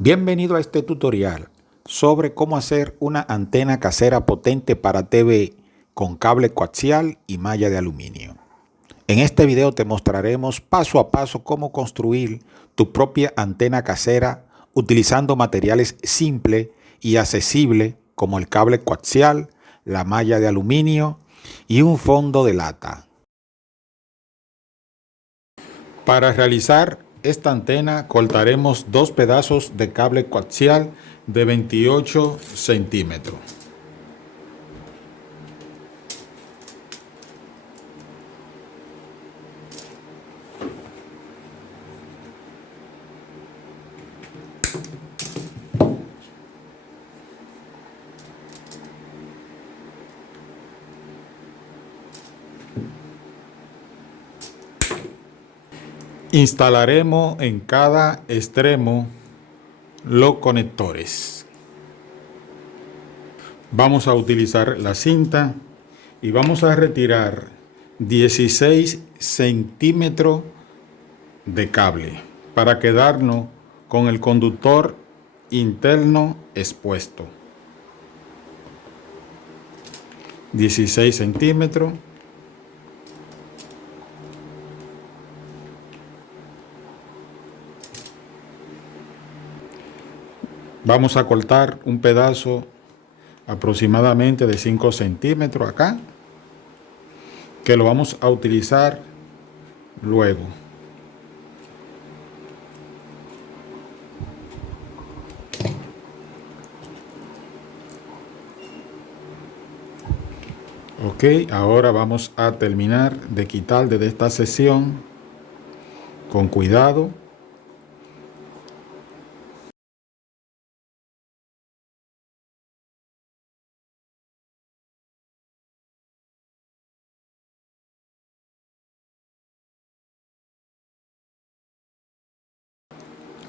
Bienvenido a este tutorial sobre cómo hacer una antena casera potente para TV con cable coaxial y malla de aluminio. En este video te mostraremos paso a paso cómo construir tu propia antena casera utilizando materiales simples y accesibles como el cable coaxial, la malla de aluminio y un fondo de lata. Para realizar esta antena cortaremos dos pedazos de cable coaxial de 28 centímetros. Instalaremos en cada extremo los conectores. Vamos a utilizar la cinta y vamos a retirar 16 centímetros de cable para quedarnos con el conductor interno expuesto. 16 centímetros. Vamos a cortar un pedazo aproximadamente de 5 centímetros acá, que lo vamos a utilizar luego. Ok, ahora vamos a terminar de quitar de esta sección con cuidado.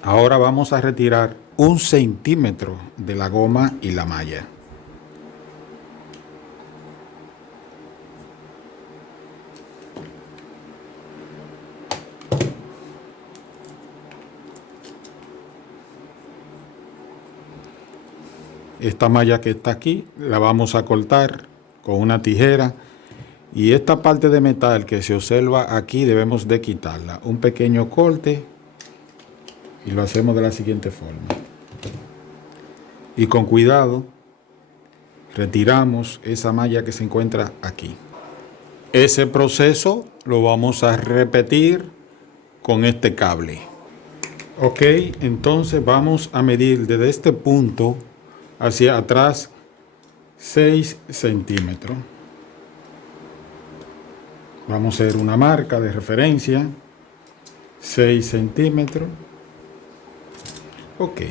Ahora vamos a retirar 1 centímetro de la goma y la malla. Esta malla que está aquí la vamos a cortar con una tijera y esta parte de metal que se observa aquí debemos de quitarla. Un pequeño corte y lo hacemos de la siguiente forma. Y con cuidado retiramos esa malla que se encuentra aquí. Ese proceso lo vamos a repetir con este cable. Ok, entonces vamos a medir desde este punto hacia atrás 6 centímetros. Vamos a hacer una marca de referencia, 6 centímetros. Ok.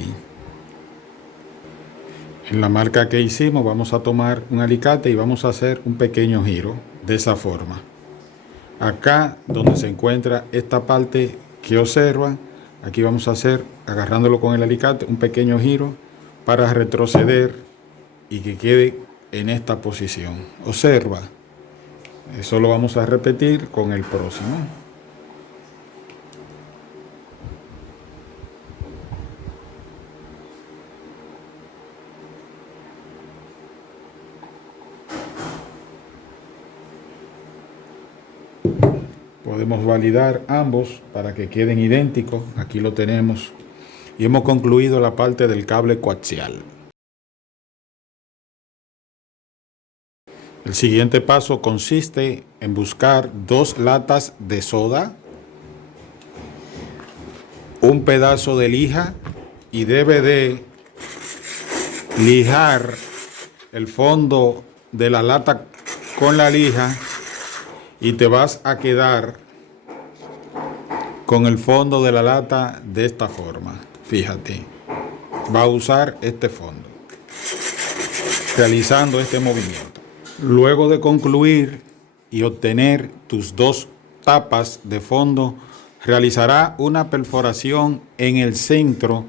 En la marca que hicimos vamos a tomar un alicate y vamos a hacer un pequeño giro de esa forma. Acá donde se encuentra esta parte que observa, aquí vamos a hacer, agarrándolo con el alicate, un pequeño giro para retroceder y que quede en esta posición. Observa. Eso lo vamos a repetir con el próximo. Podemos validar ambos para que queden idénticos. Aquí lo tenemos. Y hemos concluido la parte del cable coaxial. El siguiente paso consiste en buscar 2 latas de soda, un pedazo de lija y debe de lijar el fondo de la lata con la lija y te vas a quedar con el fondo de la lata de esta forma. Fíjate, va a usar este fondo realizando este movimiento. Luego de concluir y obtener tus 2 tapas de fondo, realizará una perforación en el centro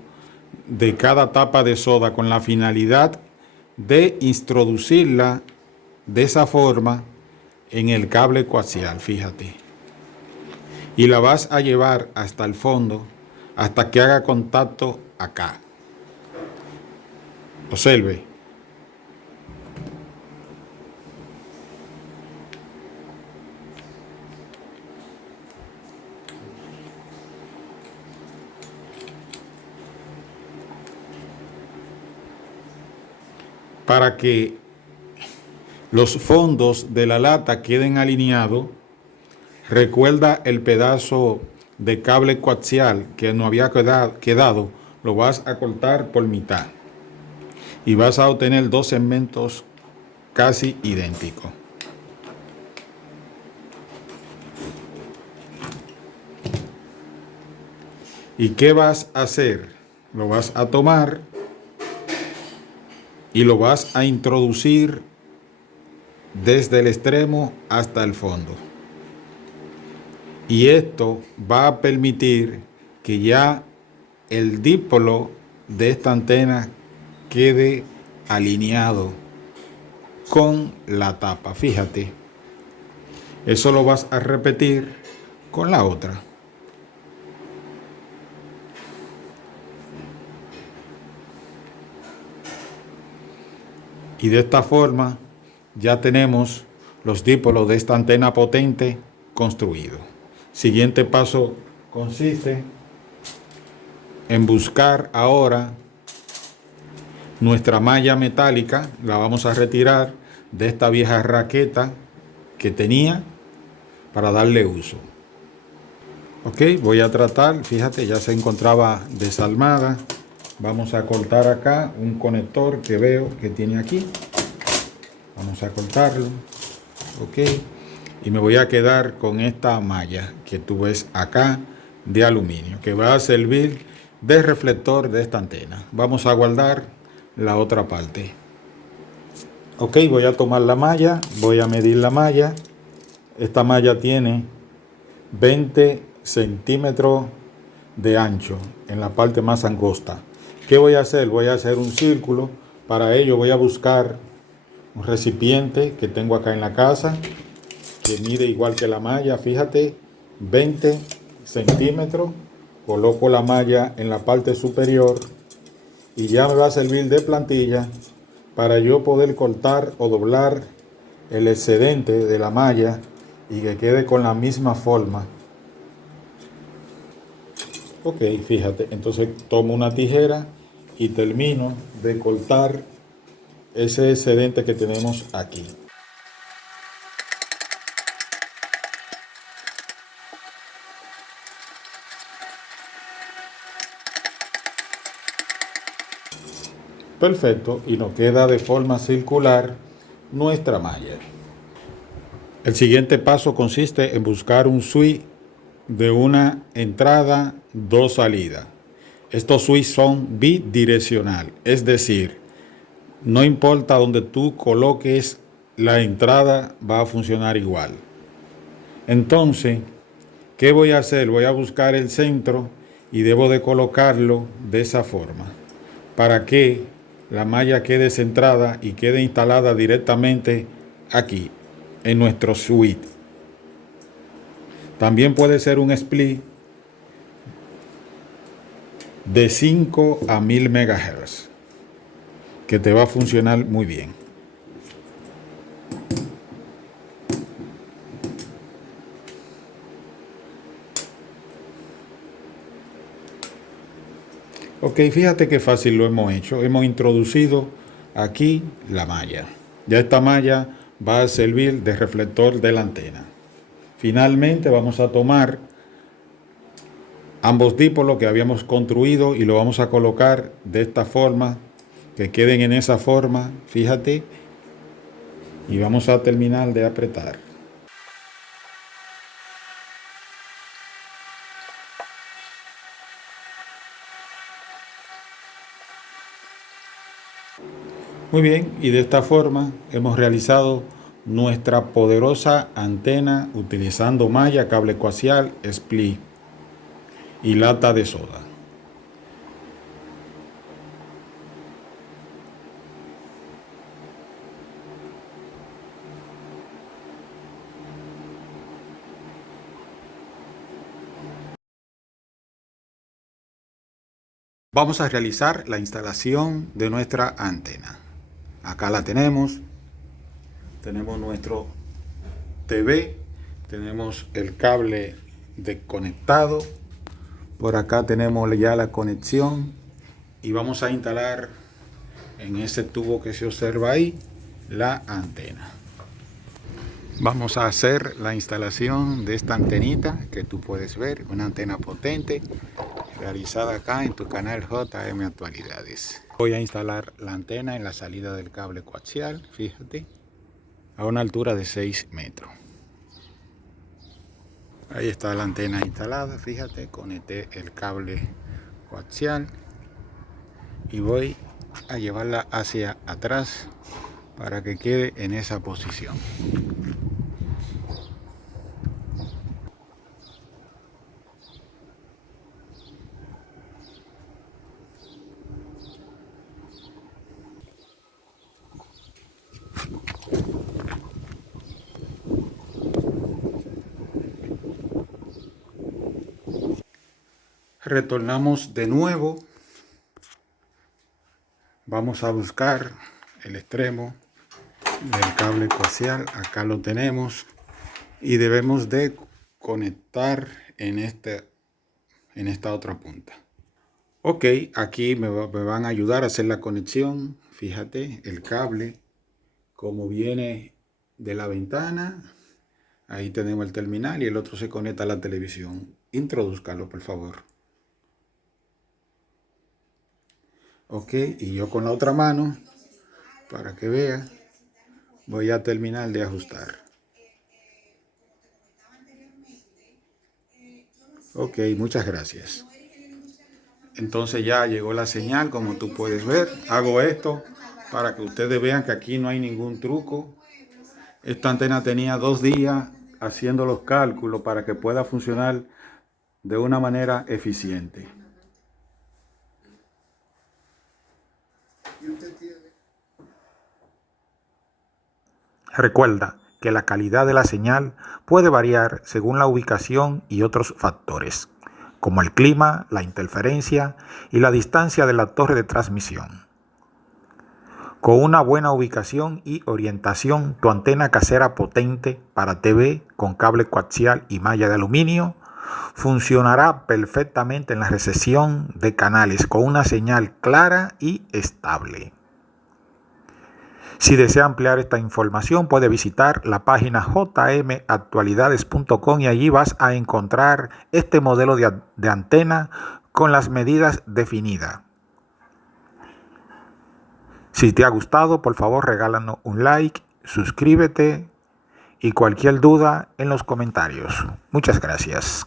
de cada tapa de soda con la finalidad de introducirla de esa forma en el cable coaxial, fíjate. Y la vas a llevar hasta el fondo hasta que haga contacto acá. Observe. Para que los fondos de la lata queden alineados, recuerda el pedazo de cable coaxial que no había quedado, lo vas a cortar por mitad y vas a obtener dos segmentos casi idénticos. ¿Y qué vas a hacer? Lo vas a tomar y lo vas a introducir desde el extremo hasta el fondo. Y esto va a permitir que ya el dipolo de esta antena quede alineado con la tapa. Fíjate, eso lo vas a repetir con la otra. Y de esta forma ya tenemos los dipolos de esta antena potente construidos. Siguiente paso consiste en buscar ahora nuestra malla metálica. La vamos a retirar de esta vieja raqueta que tenía para darle uso. Ok, voy a tratar, fíjate, ya se encontraba desarmada. Vamos a cortar acá un conector que veo que tiene aquí. Vamos a cortarlo. Ok, y me voy a quedar con esta malla que tú ves acá de aluminio, que va a servir de reflector de esta antena. Vamos a guardar la otra parte. Ok, voy a tomar la malla, voy a medir la malla. Esta malla tiene 20 centímetros de ancho en la parte más angosta. ¿Qué voy a hacer? Voy a hacer un círculo. Para ello voy a buscar un recipiente que tengo acá en la casa, que mide igual que la malla, fíjate, 20 centímetros. Coloco la malla en la parte superior y ya me va a servir de plantilla para yo poder cortar o doblar el excedente de la malla y que quede con la misma forma. Ok, fíjate, entonces tomo una tijera y termino de cortar ese excedente que tenemos aquí. Perfecto, y nos queda de forma circular nuestra malla. El siguiente paso consiste en buscar un switch de una entrada, dos salidas. Estos switches son bidireccional, es decir, no importa donde tú coloques la entrada, va a funcionar igual. Entonces, ¿qué voy a hacer? Voy a buscar el centro y debo de colocarlo de esa forma para que la malla quede centrada y quede instalada directamente aquí en nuestro switch. También puede ser un split de 5 a 1000 MHz que te va a funcionar muy bien. Ok, fíjate qué fácil lo hemos hecho. Hemos introducido aquí la malla. Ya esta malla va a servir de reflector de la antena. Finalmente vamos a tomar ambos dipolos que habíamos construido y lo vamos a colocar de esta forma, que queden en esa forma, fíjate, y vamos a terminar de apretar. Muy bien, y de esta forma hemos realizado nuestra poderosa antena utilizando malla, cable coaxial, split y lata de soda. Vamos a realizar la instalación de nuestra antena. Acá la tenemos nuestro TV, tenemos el cable desconectado, por acá tenemos ya la conexión y vamos a instalar en ese tubo que se observa ahí la antena. Vamos a hacer la instalación de esta antenita que tú puedes ver, una antena potente realizada acá en tu canal JM Actualidades. Voy a instalar la antena en la salida del cable coaxial, fíjate, a una altura de 6 metros. Ahí está la antena instalada, fíjate, conecté el cable coaxial y voy a llevarla hacia atrás para que quede en esa posición. Retornamos de nuevo. Vamos a buscar el extremo del cable coaxial. Acá lo tenemos y debemos de conectar en esta otra punta. Ok, aquí me van a ayudar a hacer la conexión. Fíjate el cable como viene de la ventana. Ahí tenemos el terminal y el otro se conecta a la televisión. Introdúzcalo, por favor. Ok, y yo con la otra mano, para que vea, voy a terminar de ajustar. Ok, muchas gracias. Entonces ya llegó la señal, como tú puedes ver. Hago esto para que ustedes vean que aquí no hay ningún truco. Esta antena tenía 2 días haciendo los cálculos para que pueda funcionar de una manera eficiente. Recuerda que la calidad de la señal puede variar según la ubicación y otros factores, como el clima, la interferencia y la distancia de la torre de transmisión. Con una buena ubicación y orientación, tu antena casera potente para TV con cable coaxial y malla de aluminio funcionará perfectamente en la recepción de canales con una señal clara y estable. Si desea ampliar esta información, puede visitar la página jmactualidades.com y allí vas a encontrar este modelo de antena con las medidas definidas. Si te ha gustado, por favor regálanos un like, suscríbete y cualquier duda en los comentarios. Muchas gracias.